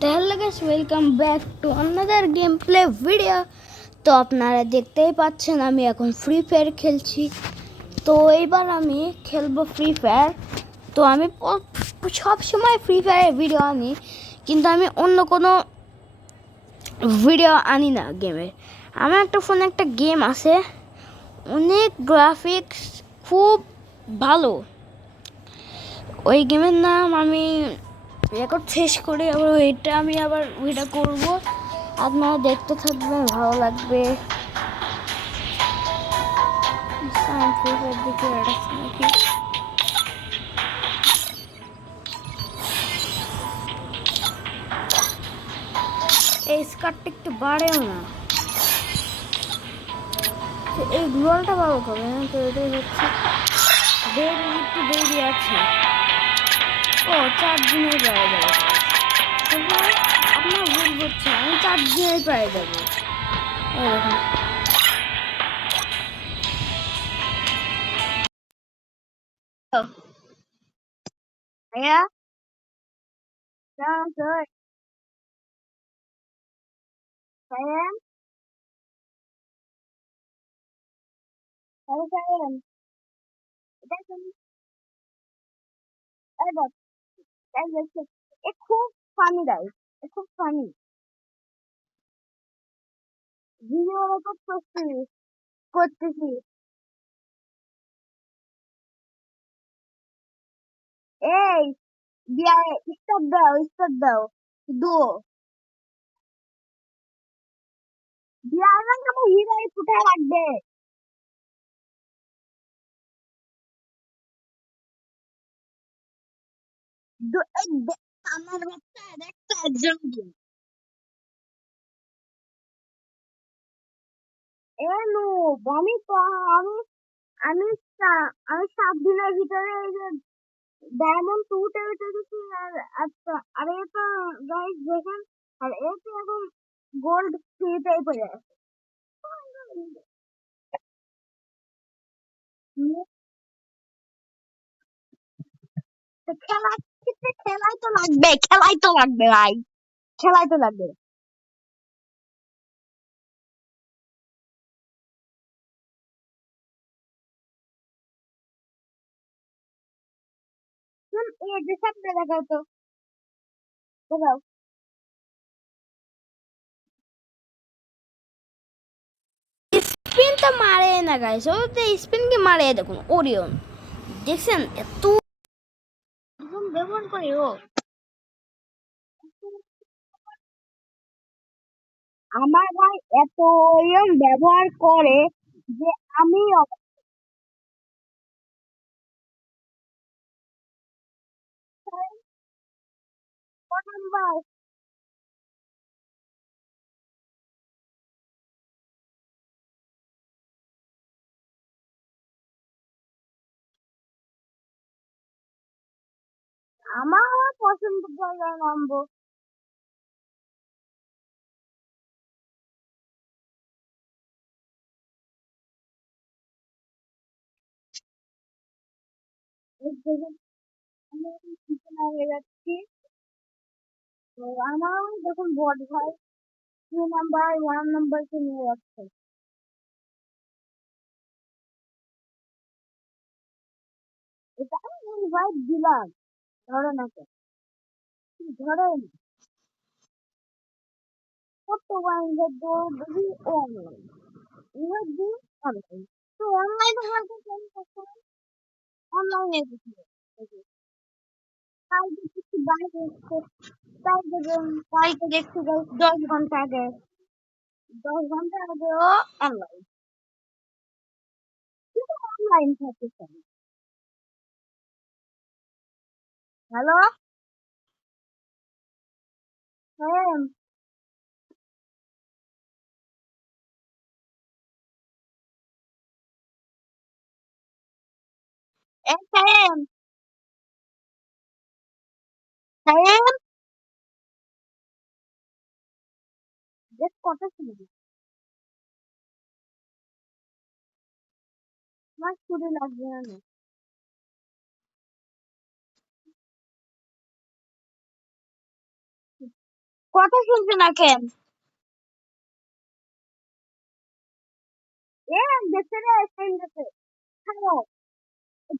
তো hello guys, welcome back to another game play video. তো আপনারা দেখতেই পাচ্ছেন আমি এখন ফ্রি ফায়ার খেলছি। তো এইবার আমি খেলবো ফ্রি ফায়ার। তো আমি সব সময় ফ্রি ফায়ারের ভিডিও আনি, কিন্তু আমি অন্য কোনো ভিডিও আনি না গেমের। আমার একটা ফোনে একটা গেম আছে, অনেক গ্রাফিক্স, খুব ভালো। ওই গেমের নাম আমি রেকর্ড শেষ করে আবার ওইটা আমি আবার ওইটা করব। আপনারা দেখতে থাকবেন, ভালো লাগবে। দিকে নাকি এই স্কার্টটা একটু বাড়েও না, এই গ্লোয়ালটা ভালো হবে না। তো এটাই হচ্ছে দেরি, একটু দেরি আছে। ও 4 দিনের পায়ে যাবে। আপনার ভুল করছে, আমি 4 দিনের পায়ে যাবো। এরকম ভাইয়া খুব ফানি গাইস, খুব ফানি ভিডিও রেকর্ড করতেছি। এই দিয়া স্টার্ট দাও দো দিয়া আমাকে হিরাই ফুটে লাগবে। আমার বাচ্চা দেখতে একজন এলো। আমি তো আমি আমি আমি 7 দিনের ভিতরে এই যে ডায়মন্ড 2 তে উঠে গেছি। আর আচ্ছা, আর এটা গাইস দেখেন, আর এটা এখন গোল্ড 3 তে পড়ে আছে। তো খেলাই তো লাগবে, খেলাই তো লাগবে ভাই, খেলাই তো লাগবে। এই যে সামনে দেখাও তো, দেখাও। স্পিন তো মারে না গাইস, ও তো স্পিন কি মারে। দেখুন ওরিয়ন, দেখছেন এত ব্যবহার করে ও। আমার ভাই এত ওরিয়ন ব্যবহার করে যে আমি নাম্বার। আমার পছন্দ জায়গায় নামবো। এই দেখুন, আমি এখন পিছনে হয়ে যাচ্ছি। তো আমার দেখুন বট ভাই 1 নাম্বারকে নিয়ে যাচ্ছে। এটা আমি ইনভাইট দিলাম, ধরে না তো, ধরে না। কত ইনভাইট দেবো দেখি। অনলাইন ইনভাইট দিই, অনলাইন। তো অনলাইনে বলতে কেন করতে অনলাইনে দিচ্ছি। তাই দেখছি বাইরে এসছে, তাই দেখুন, তাই তো দেখছি 10 ঘন্টা আগে, 10 ঘন্টা আগেও অনলাইন, কিন্তু অনলাইন থাকতে চাই। হ্যালো, হ্যাঁ, হ্যাঁ, হ্যাঁ, বেশ কথা শুনবি, আমার শুরু লাগবে না। কথা শুনছে না কেন? এ দেখছে রে, সেন দেখছে। হ্যালো,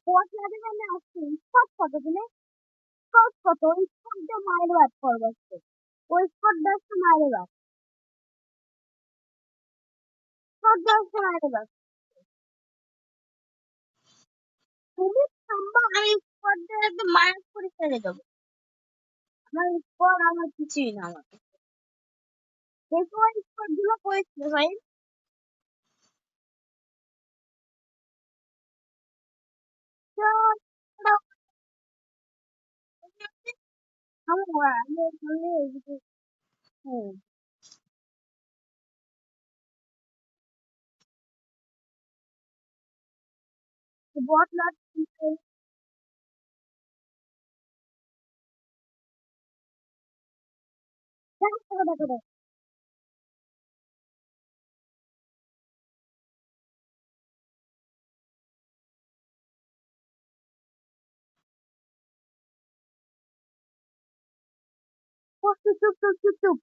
বস লাগে না আমি আসছি। স্পট কত তুমি? স্পট কত? ওই স্পট দিয়ে মায়ের বাদ করবো আজকে। ওই স্পট দিয়ে মায়ের বাদ। স্পট দিয়ে মায়ের বাদ। তুমি থামবা, আমি স্পট দিয়ে একদম মায়ের করে ছেড়ে দেবো। আমার স্পট আমার কিছুই না আমার। দেখো ওই স্পট গুলো করেছিল ভাই। তো, बहुत लाख देखो देखो देखो चुप चुप चुप चुप चुप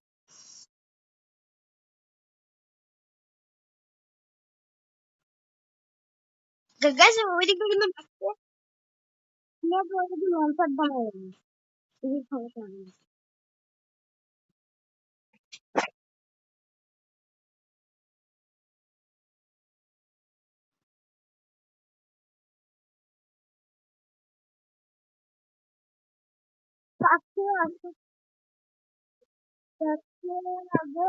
गग्गा से वो दिख কিন্তু বাচ্চা নিয়ে তো ওই দিন ওয়ানশট বানাই এই সমস্যা নেই আজকে আজকে আজকে আগে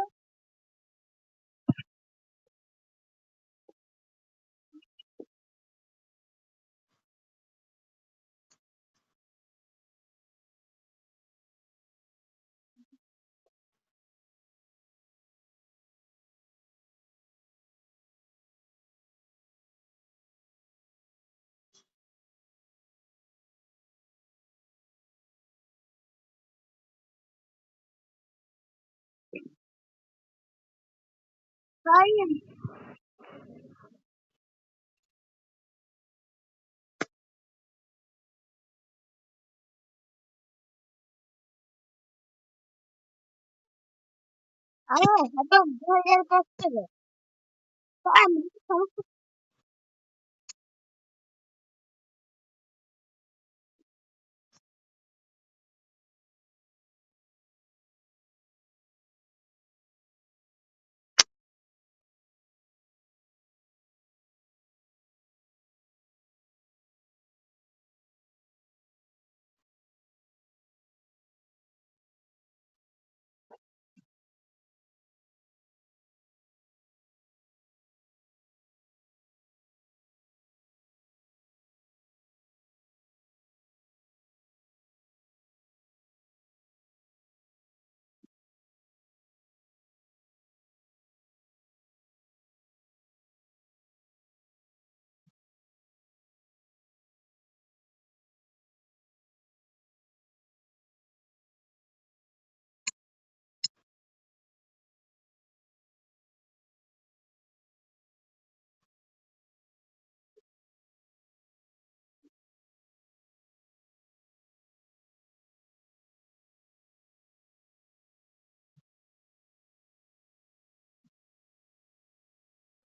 তাই আরে এত ভয়ের করতে রে আমি সমস্যা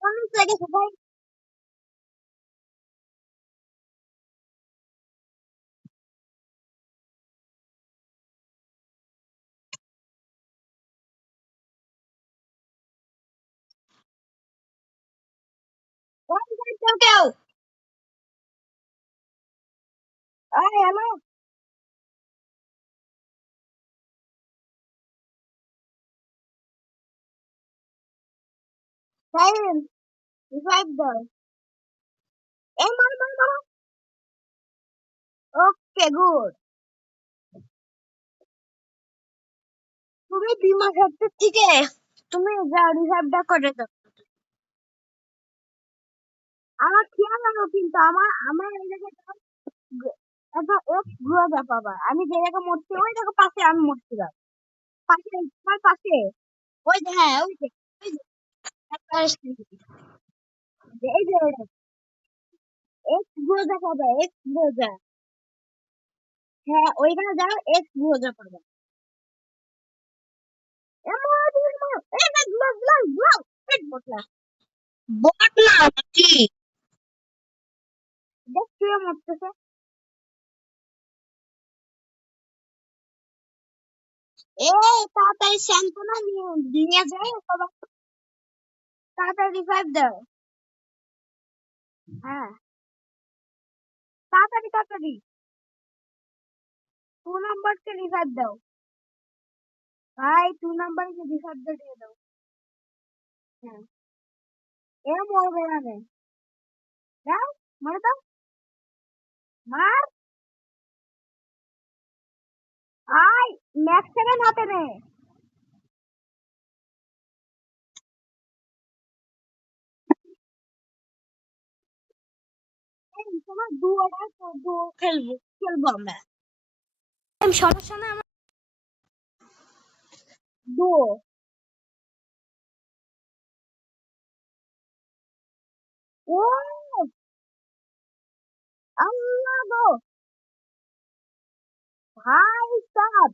অনেক লাগে সবাই ওই কেউ কেউ আরে আমার সাইলেন্স রিভাইভ দাও এই মার মার মার ওকে গুড তুমি বিমা ক্ষেত্র থেকে তুমি যা রিভাইভটা করে দাও আমার খেয়াল রাখো কিন্তু আমার আমার এই জায়গায় একটা এক্স গ্রোজা পাবা আমি যে জায়গায় মরছি ওই জায়গা পাশে আমি মরছিলাম পাশে তোমার পাশে ওই যে হ্যাঁ ওই যে ওই যে একটা আসছে। এই যে এক্স গ্রোজা পাবা এক্স গ্রোজা হ্যাঁ ওইখানে যাও এক্স গ্রোজা পাবা বটলা কি দেখতে মরতেছে। তাড়াতাড়ি স্যান্টনা নিয়ে যায় সবাই, তাড়াতাড়ি রিভাইভ দাও। হ্যাঁ তাড়াতাড়ি তাড়াতাড়ি 2 নাম্বারকে রিভাইভ দাও ভাই, 2 নাম্বারকে রিভাইভ দিয়ে দাও। হ্যাঁ এ মরবে না রে, দাও মার দাও, মার। আই ম্যাক্স 7 হাতে নে। এই তোমার দুয়াটা খেলবো খেলবো আমরা। সমস্যা না আমার দুও। ও আল্লাহ গো ভাই সাব,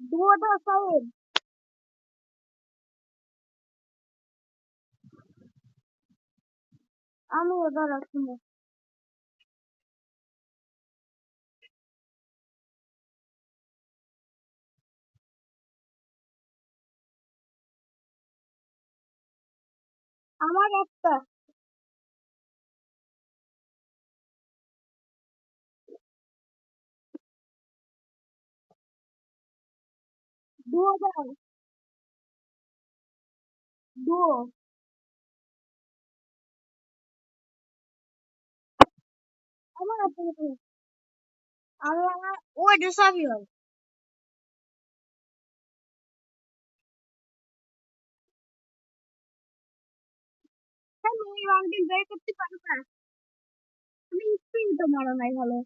দুয়াটা সাহেব। আমি এবার আসবো। আমার একটা দুও দাও, দুও। আমার একটা আমি আমার ওই ডিসাবি হয়। আমি ওই রাউন্ডে বের করতে পারবো না, তুমি স্পিন তো মারো নাই ভালো।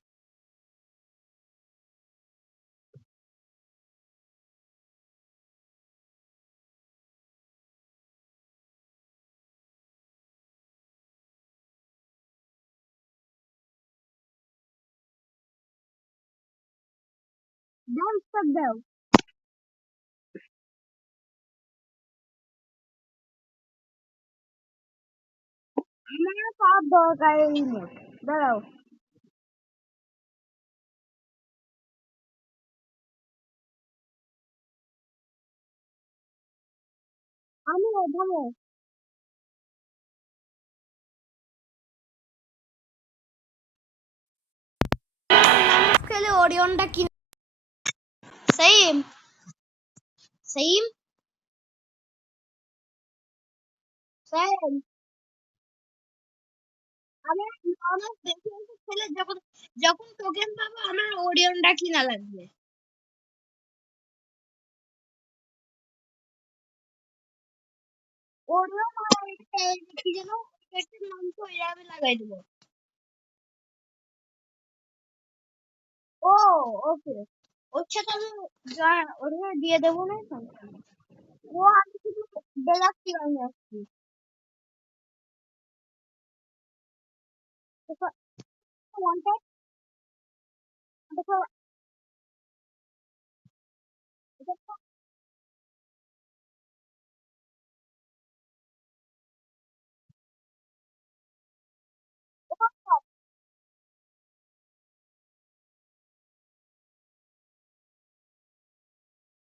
দাও স্টপ দাও। আমার সব দরকার এই মোট, দাঁড়াও। আমি ওখানে খেলে ওরিয়নটা কি সেম সেম সেম। আমি নর্মাল বেশি খেলে যখন যখন টোকেন পাবো আমার ওরিয়নটা কিনা লাগবে। ওরিয়ন আর কি যেন একটা নাম তো আমি লাগাই দেবো। ও ওকে, ওর সাথে আমি ওরে দিয়ে দেবো না সমস্যা নেই। ও আমি শুধু বেলাচ্ছি আমি আসছি। ওয়ানটা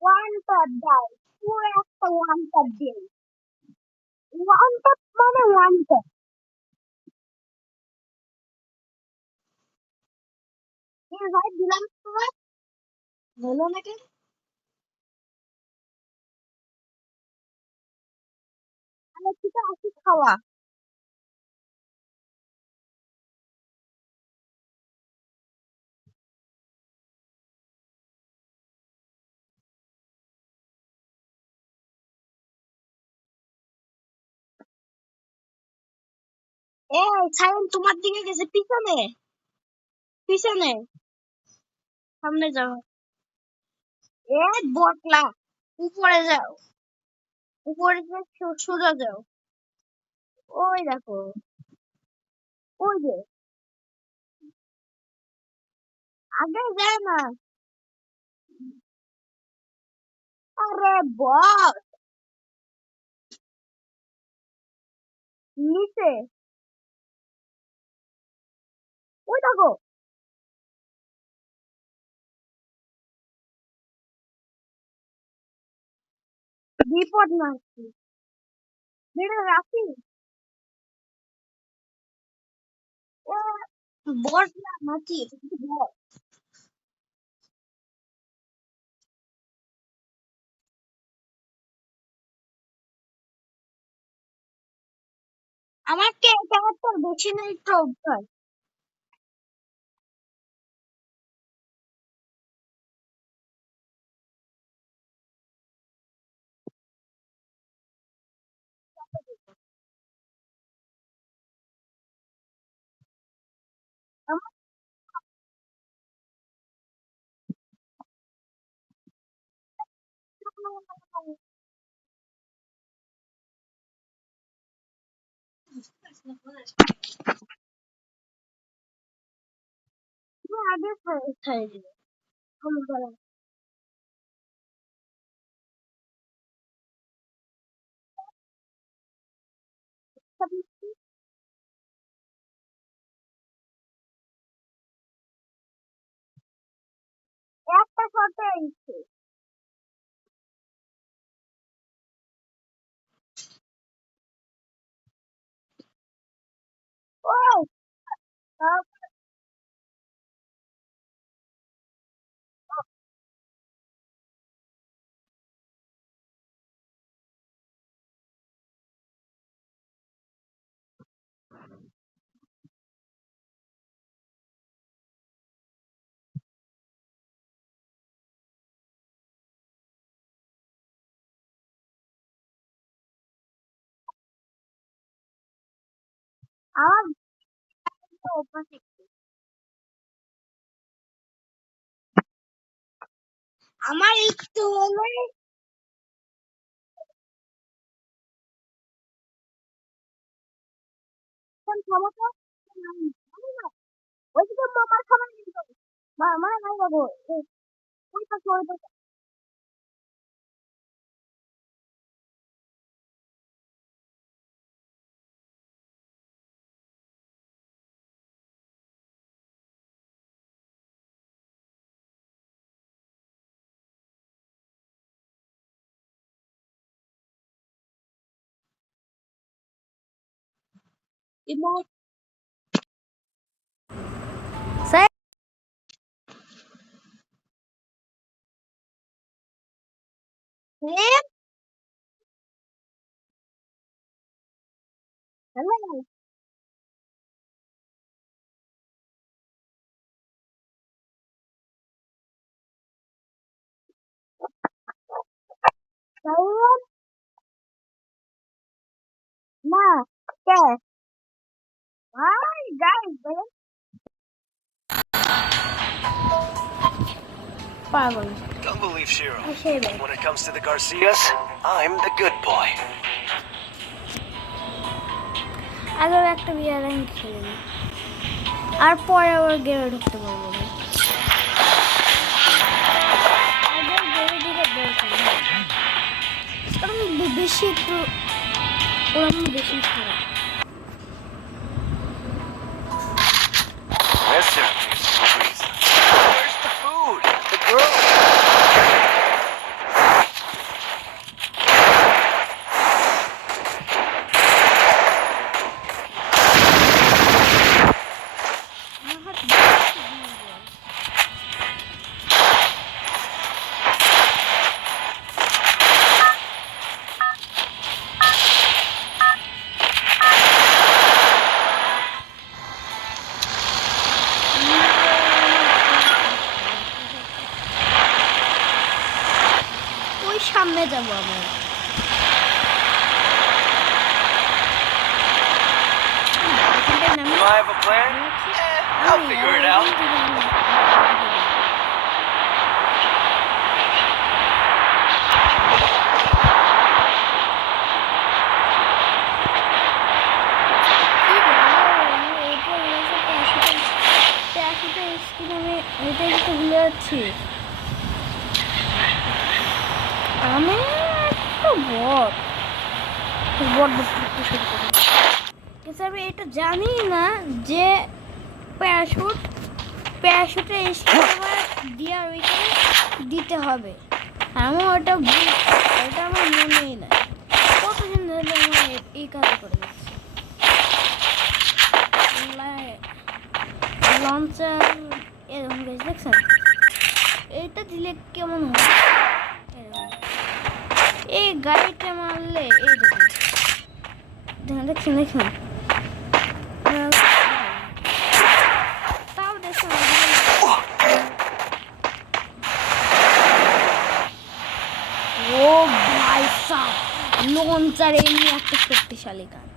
ওয়ান টপ দাও, পুরো একটা ওয়ান টপ দিয়ে। ওয়ান টপ মানে ওয়ান টপ। ভাই দিলাম তোমার হলো নাকি? আমি কিছু আসি খাওয়া। এ সায়ন তোমার দিকে গেছে, পিছনে পিছনে, সামনে যাও। এ বটলা, উপরে যাও, উপরে যে সোজা যাও। ওই দেখো, ওই যে আগে যায় না। আরে বস নিচে ওই দেখো বিপদ মারছি বেড়ে রাখি ও বস না নাকি এটা কিন্তু বস আমার ক্যারেক্টার বেশি নেই প্রবলেম আমার আগে খাই দিবে একটা শটে আইছে ও আমার অপোজিট আমার একটু হলে ক্ষমতা ওইদিকে মামার খাবার কিন্তু মামা নাই বাবু ওই পাশে ওই পাশে ইমোট স্যার হ্যালো স্যার না কে হাই গাইস পাগল Don't believe Shiro. আসলে When it comes to the Garcias, I'm the good boy. আগের একটা বিয়ার আমি খেলে নিই আর পরে আবার গেমে ঢুকতে পারবো না আগের গেমে ঢুকে দরকার নেই। কারণ বেশি একটু ওরকম বেশি খারাপ Listen, please. Where's the food? The girl. আমার হাত বেশি দুর্বল। ওই সামনে যাবো আমরা এখানটায় নামি Do I have a plan? I'll figure it out. এই স্ক্রিন আমি এটাই তো ভুলে যাচ্ছি। আমি একটা বট করতে শুরু করি, কিন্তু আমি এটা জানি না যে প্যারাশুটের স্ক্রিন আমার ডিয়ার উইকে দিতে হবে। আমি ওটা আমার মনেই না, কতদিন ধরে আমার এই কাজ করে যাচ্ছে। লঞ্চার এরকম বেশ দেখছেন, এইটা দিলে কেমন হয়, এই গাড়িটা মারলে এই দেখুন দেখুন তাও দেখুন। ও ভাই সাহ, লঞ্চার এমনি একটা শক্তিশালী গান।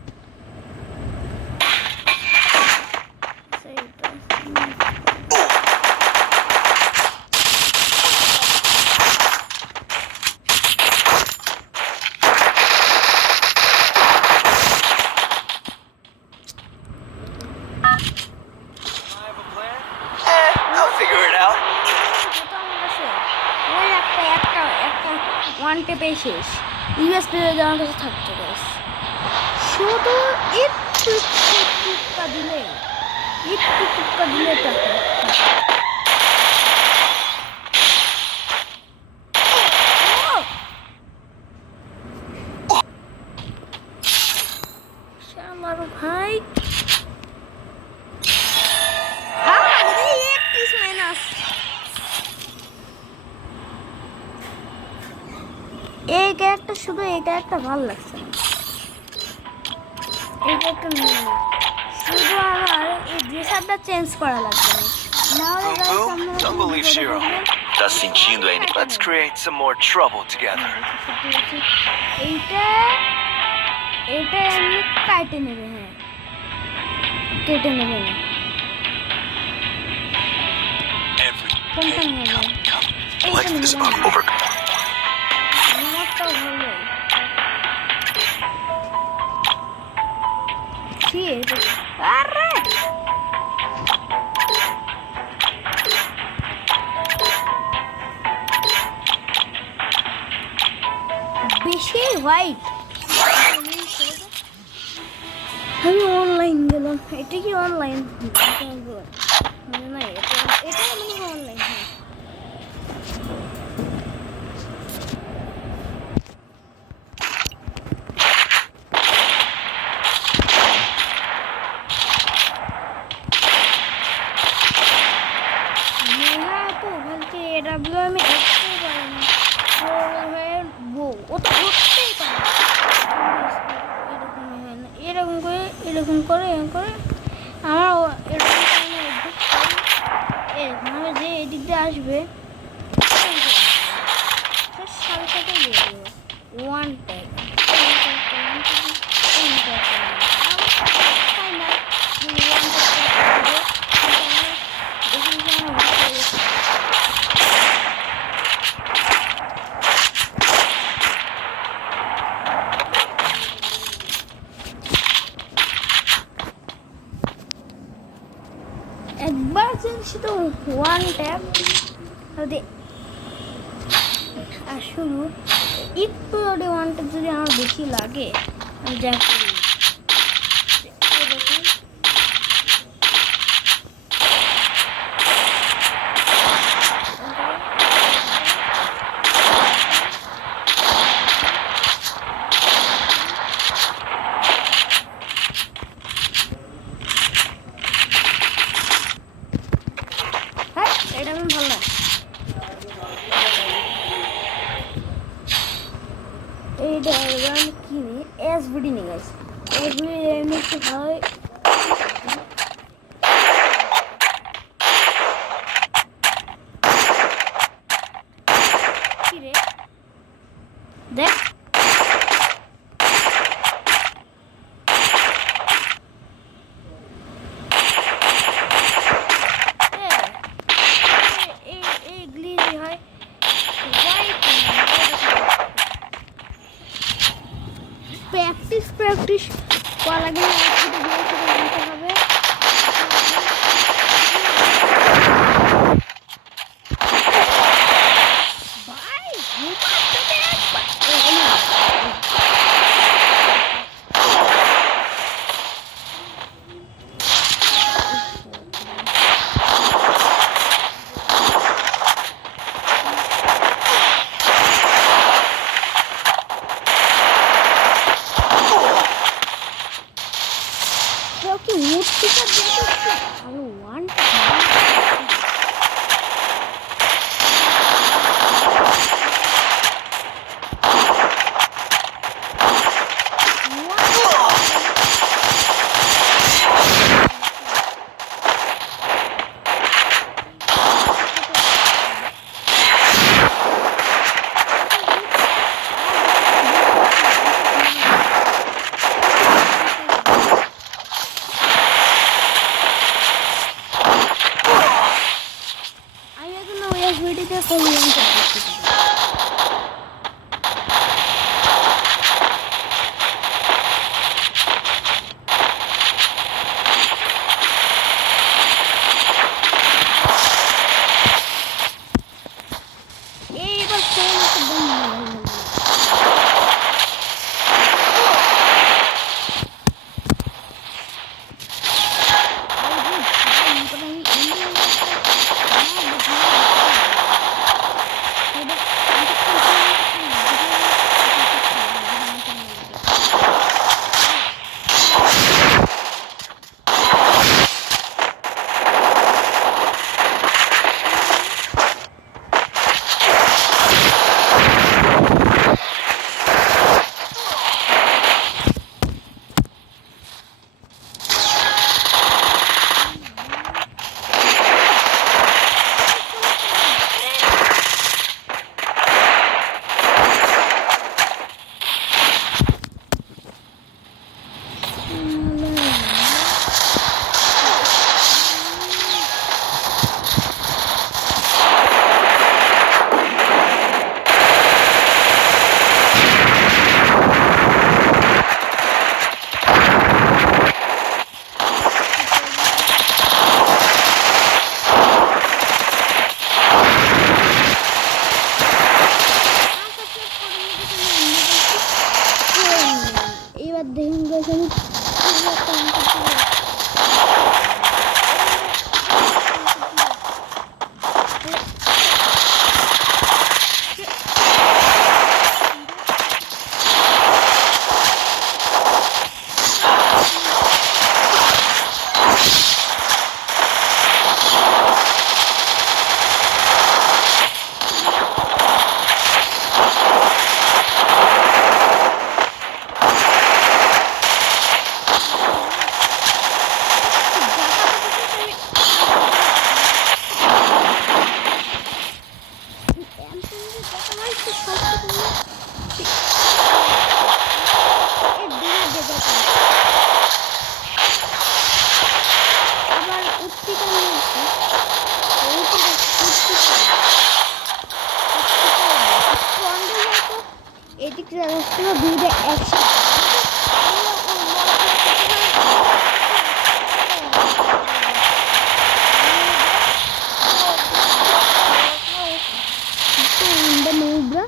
I'll figure it out. ওই একটা ওয়ান টেপে শেষ, ইউএসপি আমার কাছে থাকতো গাইস। শুধু একটু টুকা দিলে টাকা। আমার ভাই এই ক্যারেক্টার, শুধু এই ক্যারেক্টার ভালো লাগছে না, এই ক্যারেক্টার শুধু আমার এই ড্রেসারটা চেঞ্জ করা লাগবে না। Boom, boom. Don't believe Shiro. Tá sentindo aí? Let's create some more trouble together. এইটা এমনি কেটে নেবে, হ্যাঁ কেটে নেবে না। Every কোনটা day, নেবে? come. এইটা Life is নেবে about over. আমারটাও ভালো। আরে বেশি হোয়াইট। আমি অনলাইন গেলাম, এটা কি অনলাইন না? এটা অনলাইন। আমি দেখতেই পারি না, ও তো উঠতেই পারে না। এরকম করে আমার এরকম আমি যে এদিক দিয়ে আসবে সাথে সাথে দিয়ে দেবো ওয়ান ট্যাগ। একবার শুধু ওয়ান ট্যাপ আর শুধু একটু ওয়ান ট্যাপ যদি আমার বেশি লাগে আমি যা করি এটা আমি ভালো না। এইটা কিনি এসভিডি নিয়ে গেছে। Because that is ভালো one আমি এখন ওই ভিডিওতে কমিয়ে করতে এইবার ফোন বন্ধ এবার দেখুন গেছেন আবার উত্তিকা এদিকে দুইটা একসাথে Nubra,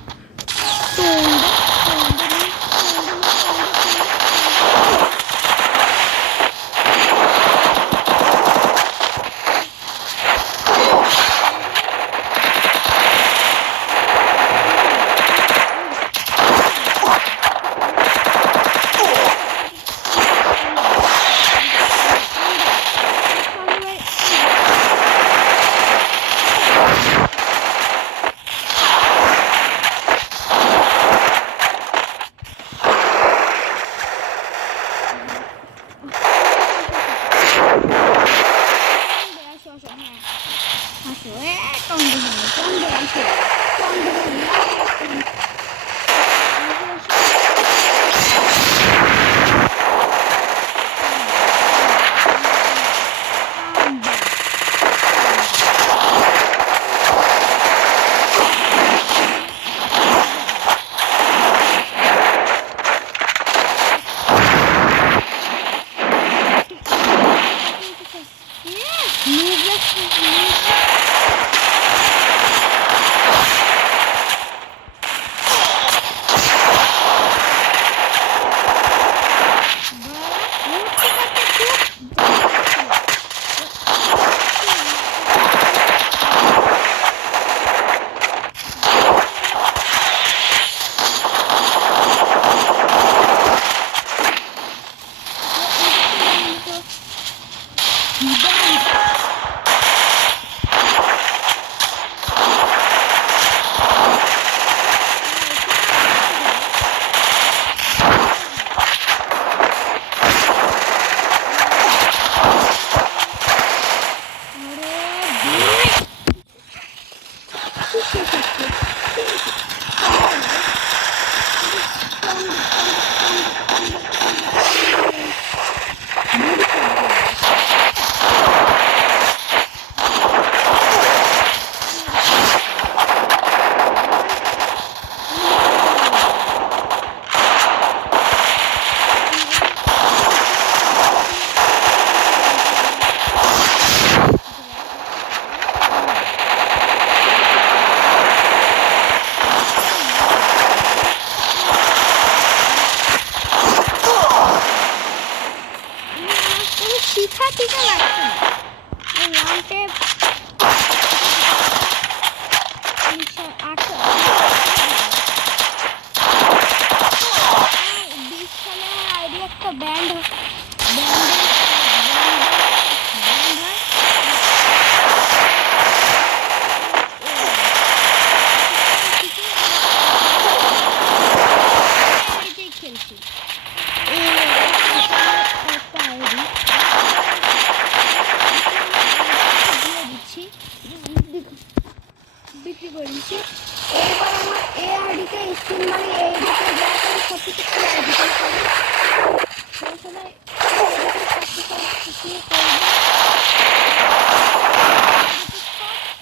শিখা টিকা লাগছে না ওয়ানটে 20 সালে আইডি একটা ব্যান্ড খেলছি বিক্রি করে দিচ্ছি এরপর আমার এই আইডিতে স্ক্রিন মারি এইদিকে যা করে সব কিছু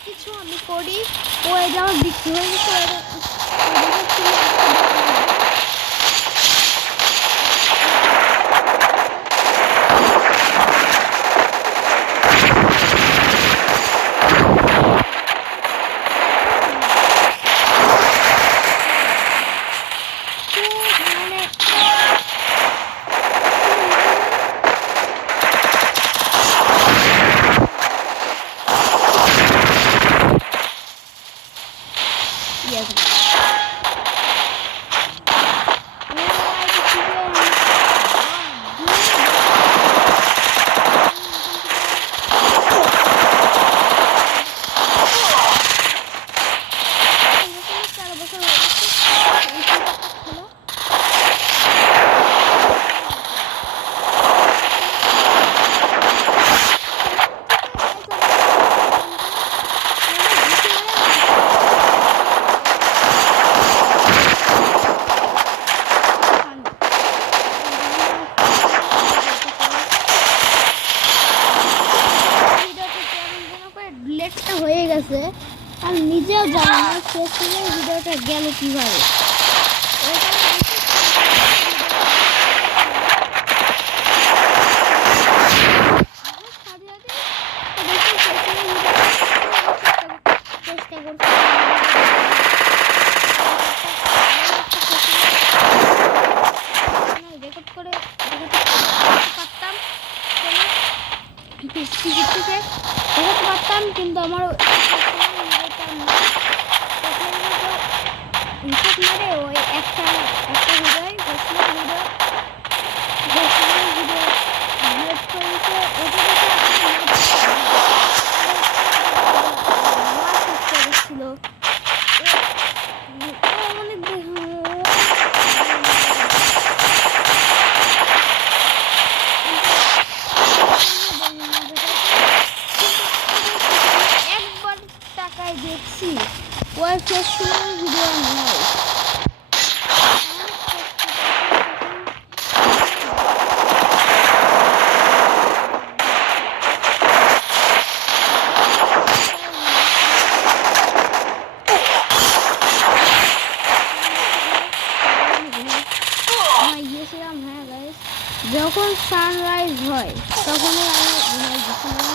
কিছু আমি করি ও এই যে আমার বিক্রি হয়ে গেছে হয়ে গেছে আর নিজেও জানি না শেষ থেকে ভিডিওটা গেল কিভাবে চেষ্টা করছি রেকর্ড করে পারতাম দেখাতে পারতাম কিন্তু আমার মেরে ওই একটা ভিডিওই ভিডিও ছিল একবার টাকায় দেখছি ওই ফেসবুক ভিডিও নয় যখন সানরাইজ হয় তখনই আমি ঘুমাই গেছিলাম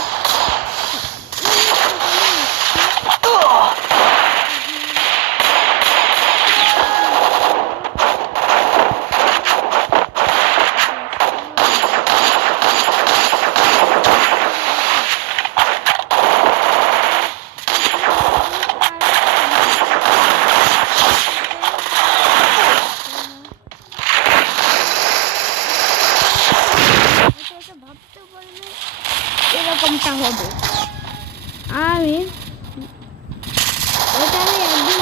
ভাবতে পারিনি এরকমটা হবে। আমি ওটা আমি একদিন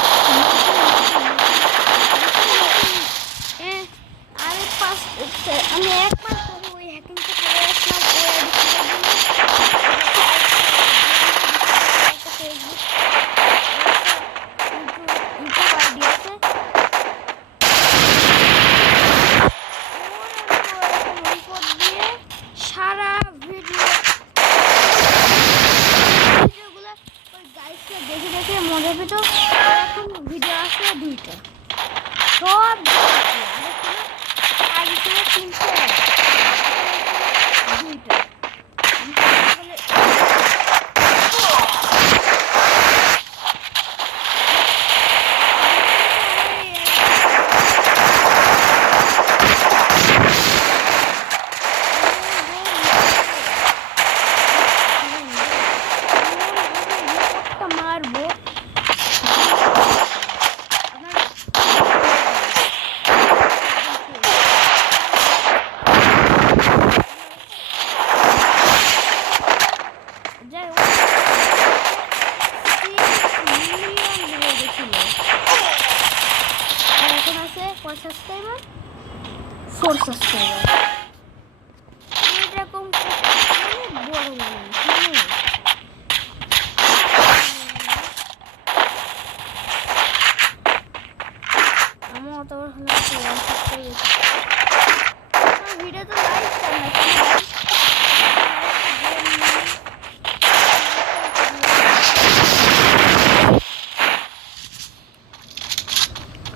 আমি আমি 1 মাস ধরে ওই হ্যাকিংটা করে আসলাম। সারা ভিডিওগুলো ওই গাইডটা দেখে দেখে মজা পেত। এখন ভিডিও আসে 2টা, সব আগে ছিল 300 2টা। মারবো যাই হোক, 6 মিলিয়ন হয়ে গেছিল। আর এখন আছে কয় সাবস্ক্রাইবার? 4 সাবস্ক্রাইবার। এরকম বড় মানুষ আমার অত বড় হলো ভিডিও তো লাইক করে না।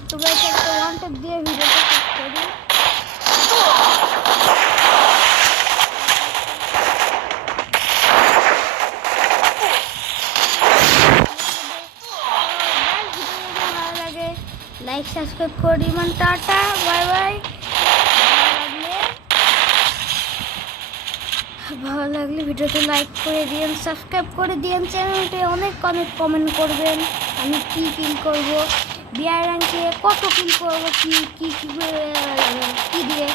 তো গাইস একটা ওয়ান ট্যাপ দিয়ে ভিডিওটা শেষ করি। ভালো লাগে লাইক সাবস্ক্রাইব করে দিবেন। Tata bye bye. ভালো লাগলে ভিডিওতে লাইক করে দিন, সাবস্ক্রাইব করে দিন, চ্যানেলটি অনেক অনেক কমেন্ট করবেন। আমি কি কিল করব, বিআর র্যাঙ্কে কত কিল করব, কি দিয়ে